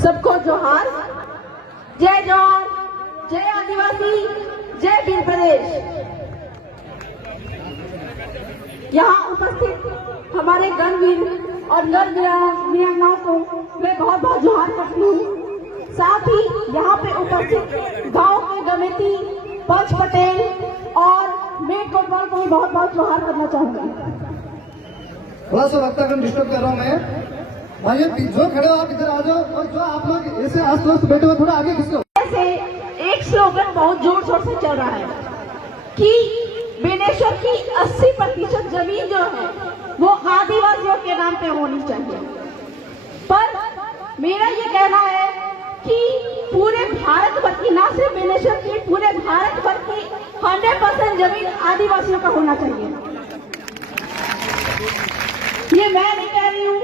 सबको जोहार। जय जवान, जय आदिवासी, जय वीर प्रदेश। यहाँ उपस्थित हमारे गणवीर और वीरांगनाओं को मैं बहुत बहुत जोहार करती हूँ। साथ ही यहाँ पे उपस्थित गांव के गमेती पंच पटेल और मेट कोटवाल को भी बहुत बहुत जोहार करना चाहूंगी। थोड़ा सा वक्तागण डिस्टर्ब कर रहा हूँ मैं। भाई जो खड़े हो आप इधर आ जाओ, और जो आप लोग ऐसे आस पास बैठे हो थोड़ा आगे खिसको। ऐसे एक स्लोगन बहुत जोर शोर से चल रहा है कि बेनेश्वर की 80% जमीन जो है वो आदिवासियों के नाम पे होनी चाहिए। पर मेरा ये कहना है कि पूरे भारत भर की, ना सिर्फ बेनेश्वर की, पूरे भारत भर की 100% जमीन आदिवासियों का होना चाहिए। ये मैं नहीं कह रही हूँ,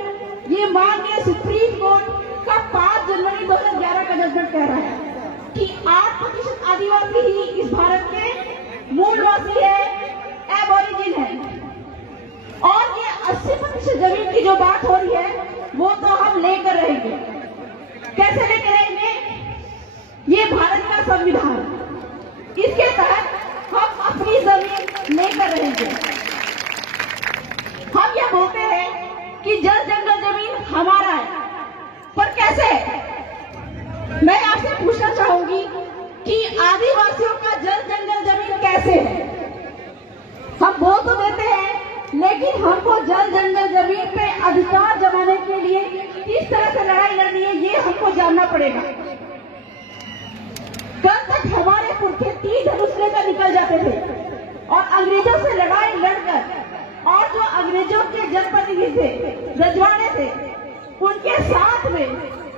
ये माननीय सुप्रीम कोर्ट का 5 जनवरी 2011 का जजमेंट कह रहा है कि 8% आदिवासी ही इस भारत के मूलवासी है, एबोरिजिन है। और ये 80% जमीन की जो बात हो रही है वो तो हम लेकर रहेंगे। कैसे लेकर रहेंगे? ये भारत का संविधान, इसके तहत हम अपनी जमीन लेकर रहेंगे। हम ये बोलते हैं कि जल जंगल जमीन हमारा है, पर कैसे? मैं आपसे पूछना चाहूंगी कि आदिवासियों का जल जंगल जमीन कैसे है? हम बोल तो देते हैं, लेकिन हमको जल जंगल जमीन पे अधिकार जमाने के लिए किस तरह से लड़ाई लड़नी है ये हमको जानना पड़ेगा। कल तक हमारे पुरखे तीर धनुष लेकर निकल जाते थे और अंग्रेजों से लड़ाई लड़कर, और जो अंग्रेजों के जनप्रतिनिधि थे, रजवाड़े थे, उनके साथ में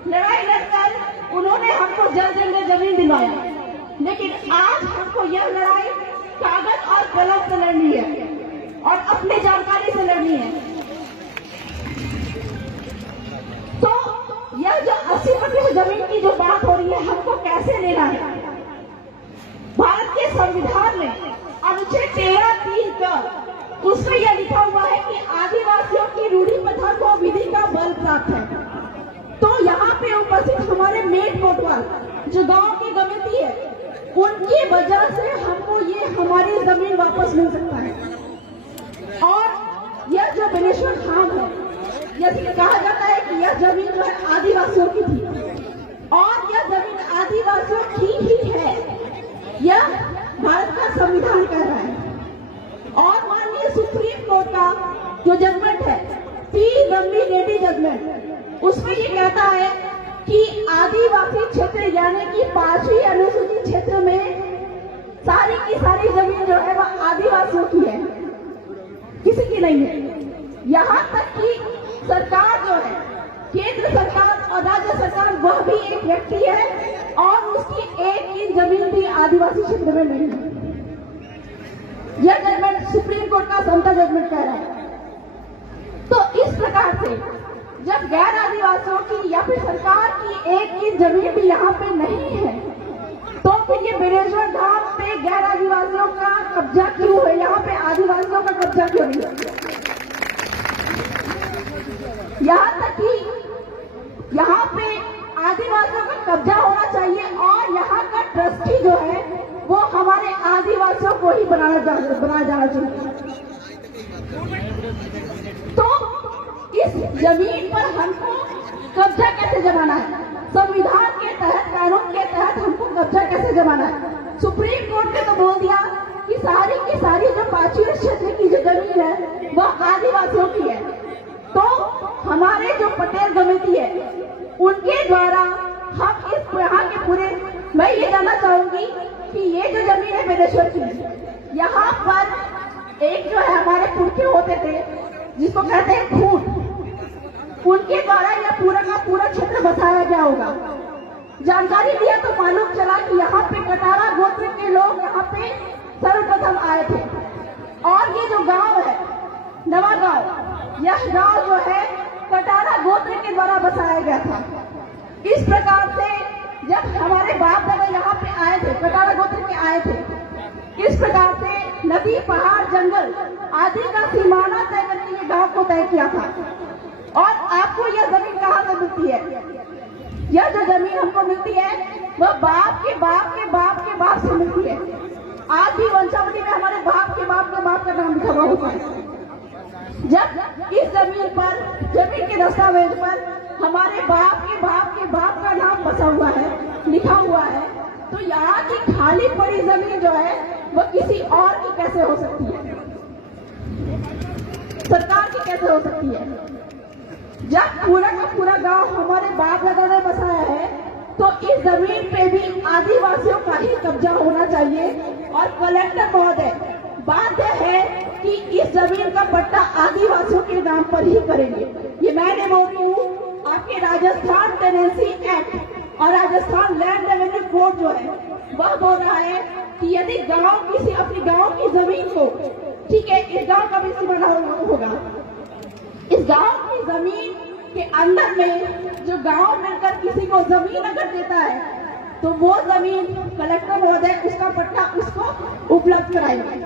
लड़ाई लड़कर उन्होंने हमको जल जंगल जमीन दिलवाया। लेकिन आज हमको यह लड़ाई कागज और कलम से लड़नी है और अपनी जानकारी से लड़नी है। तो यह जो 80% जमीन की जो बात हो रही है, हमको कैसे लेना है? भारत के संविधान में अनुच्छेद 13(3) का उसमें यह लिखा हुआ है कि आदिवासियों की रूढ़ी प्रथा को विधि का बल प्राप्त है। तो यहाँ पे उपस्थित हमारे मेट कोटवाल जो गांव की गमिति है, उनकी वजह से हमको ये हमारी जमीन वापस मिल सकता है। और यह जो बेनेश्वर धाम है, यह कहा जाता है कि यह जमीन जो है आदिवासियों की थी, और यह जमीन आदिवासियों की ही है, यह भारत का संविधान कह रहा है। और माननीय सुप्रीम कोर्ट का जो जजमेंट है, पी रमनी रेड्डी जजमेंट, उसमें ये कहता है कि आदिवासी क्षेत्र यानी कि 5वीं अनुसूचित क्षेत्र में सारी की सारी जमीन जो है वह आदिवासियों की है, किसी की नहीं है। यहाँ तक कि सरकार जो है, केंद्र सरकार और राज्य सरकार, वह भी एक व्यक्ति है और उसकी एक इंच जमीन भी आदिवासी क्षेत्र में नहीं है। यह जजमेंट सुप्रीम कोर्ट का समता जजमेंट कह रहा है। तो इस प्रकार से जब गैर आदिवासियों की या फिर सरकार की एक की जमीन भी यहाँ पे नहीं है, तो फिर ये बेनेश्वर धाम पे गैर आदिवासियों का कब्जा क्यों है? यहाँ पे आदिवासियों का कब्जा क्यों नहीं है? यहाँ तक कि यहाँ पे आदिवासियों का कब्जा होना चाहिए और यहाँ का ट्रस्टी जो है वो हमारे आदिवासियों को ही बनाया जाना चाहिए। तो इस जमीन पर हमको कब्जा कैसे जमाना है? संविधान के तहत, कानून के तहत हमको कब्जा कैसे जमाना है? सुप्रीम कोर्ट ने तो बोल दिया कि सारी की सारी जो 5वीं क्षेत्र की जो जमीन है वह आदिवासियों की है। तो हमारे जो पटेल कमेटी है उनके द्वारा हम इस यहाँ के पूरे, मैं ये जानना चाहूंगी कि ये जो जमीन है बेनेश्वर की, यहाँ पर एक जो है हमारे पुरखे होते थे जिसको कहते हैं खून, उनके द्वारा यह पूरा का पूरा क्षेत्र बसाया गया होगा। जानकारी लिया तो मालूम चला कि यहाँ पे कटारा गोत्र के लोग यहाँ पे सर्वप्रथम आए थे। और ये जो गांव है नवा गांव, यह गांव जो है कटारा गोत्र के द्वारा बसाया गया था। इस प्रकार से जब हमारे बाप दादा यहाँ पे आए थे, कटारा गोत्र के आए थे, इस प्रकार से नदी, पहाड़, जंगल आदि का सीमाना तय करके ये गांव को तय किया था। और आपको यह जमीन कहाँ से मिलती है? यह जो जमीन हमको मिलती है वह बाप के बाप के बाप के बाप से मिलती है। आज भी वंशावली में हमारे बाप के बाप का नाम लिखा हुआ होता है। जब इस जमीन पर, जमीन के दस्तावेज पर हमारे बाप के बाप का नाम बसा हुआ है, लिखा हुआ है, तो यहाँ की खाली पड़ी जमीन जो है वह किसी और की कैसे हो सकती है, सरकार की कैसे हो सकती है? जब पूरा का पूरा गांव हमारे बाप दादा ने बसाया है तो इस जमीन पे भी आदिवासियों का ही कब्जा होना चाहिए। और कलेक्टर महोदय बाध्य है कि इस जमीन का पट्टा आदिवासियों के नाम पर ही करेंगे। ये मैं नहीं बोल रही हूँ, आपके राजस्थान टेनेंसी एक्ट और राजस्थान लैंड रेवेन्यू कोड जो है वह बोल रहा है कि यदि गांव किसी अपनी गांव की जमीन को, ठीक है, इस गांव का भी सीमा होगा, इस गांव की जमीन के अंदर में जो गांव मिलकर किसी को जमीन अगर देता है तो वो जमीन कलेक्टर महोदय उसका पट्टा उसको उपलब्ध कराएंगे।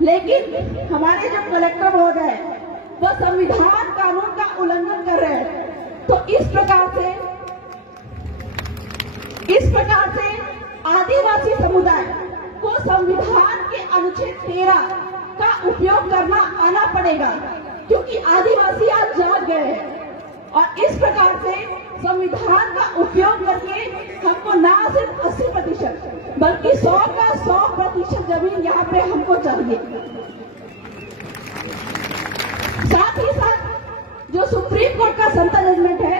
लेकिन हमारे जो कलेक्टर महोदय है वह संविधान कानून का उल्लंघन कर रहे हैं। तो इस प्रकार से आदिवासी समुदाय को संविधान के अनुच्छेद 13 का उपयोग करना आना पड़ेगा, क्योंकि आदिवासी आज जाग गए हैं। और इस प्रकार से संविधान का उपयोग करके हमको ना सिर्फ 80% बल्कि 100 का 100% जमीन यहाँ पे हमको चाहिए। साथ ही साथ जो सुप्रीम कोर्ट का संता जजमेंट है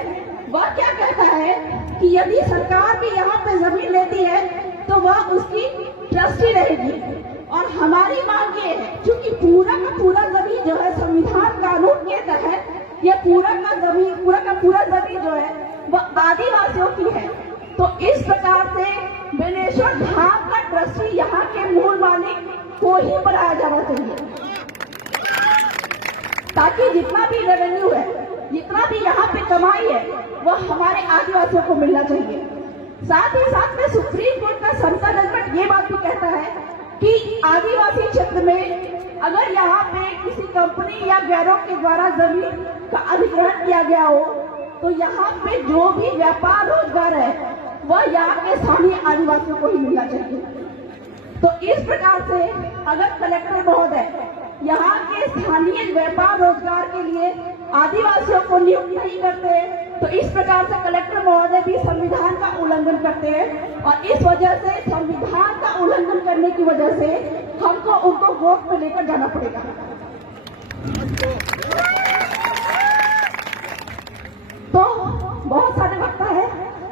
वह क्या कहता है कि यदि सरकार भी यहाँ पे जमीन लेती है तो वह उसकी ट्रस्टी रहेगी। और हमारी मांग ये है, क्योंकि पूरा का पूरा जमीन जो है संविधान कानून के तहत ये पूरा का पूरा जमीन जो है वह आदिवासियों की है। तो इस प्रकार से बेनेश्वर धाम का ट्रस्टी यहाँ के मूल मालिक को ही बनाया जाना चाहिए, ताकि जितना भी रेवेन्यू है, जितना भी यहाँ पे कमाई है वह हमारे आदिवासियों को मिलना चाहिए। साथ ही साथ में सुप्रीम कोर्ट का संता जजमेंट ये बात भी कहता है कि आदिवासी क्षेत्र में अगर यहाँ पे किसी कंपनी या गैरों के द्वारा जमीन का अधिग्रहण किया गया हो तो यहाँ पे जो भी व्यापार रोजगार है वह यहाँ के स्थानीय आदिवासियों को ही मिलना चाहिए। तो इस प्रकार से अगर कलेक्टर महोदय यहाँ के स्थानीय व्यापार रोजगार के लिए आदिवासियों को नियुक्त नहीं करते तो इस प्रकार से कलेक्टर महोदय भी संविधान का उल्लंघन करते हैं। और इस वजह से संविधान का उल्लंघन करने की वजह से हमको उनको वोट पे लेकर जाना पड़ेगा। तो बहुत सारे वक्ता है,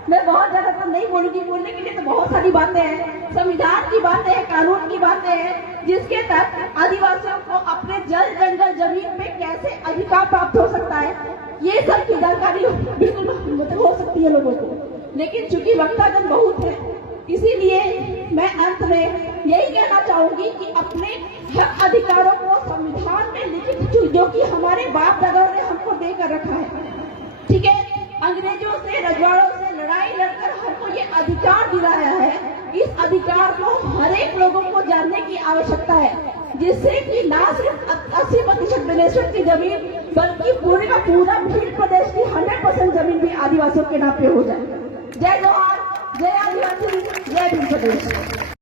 मैं बहुत ज्यादा तो नहीं बोलूंगी, बोलने के लिए तो बहुत सारी बातें हैं, संविधान की बातें हैं, कानून की बातें हैं, जिसके तहत आदिवासियों को अपने जल जंगल जमीन पे कैसे अधिकार प्राप्त हो सकता है, ये सब की जानकारी बिल्कुल हो सकती है लोगों को। लेकिन चूंकि वक्तागण बहुत है, इसीलिए मैं अंत में यही कहना चाहूंगी कि अपने अधिकारों को संविधान में लिखित जो कि हमारे बाप दादाओं ने हमको देकर रखा है, ठीक है, अंग्रेजों से रजवाड़ों से लड़ाई लड़कर हमको ये अधिकार दिलाया है, इस अधिकार को हर एक लोगों को जानने की आवश्यकता है, जिससे कि ना सिर्फ 80% बेनेश्वर की जमीन बल्कि पूरे का पूरा भीड़ प्रदेश की 100% जमीन भी आदिवासियों के नाम पे हो जाए। जय जोहार, जय आदिवासी, जय भीड़ प्रदेश।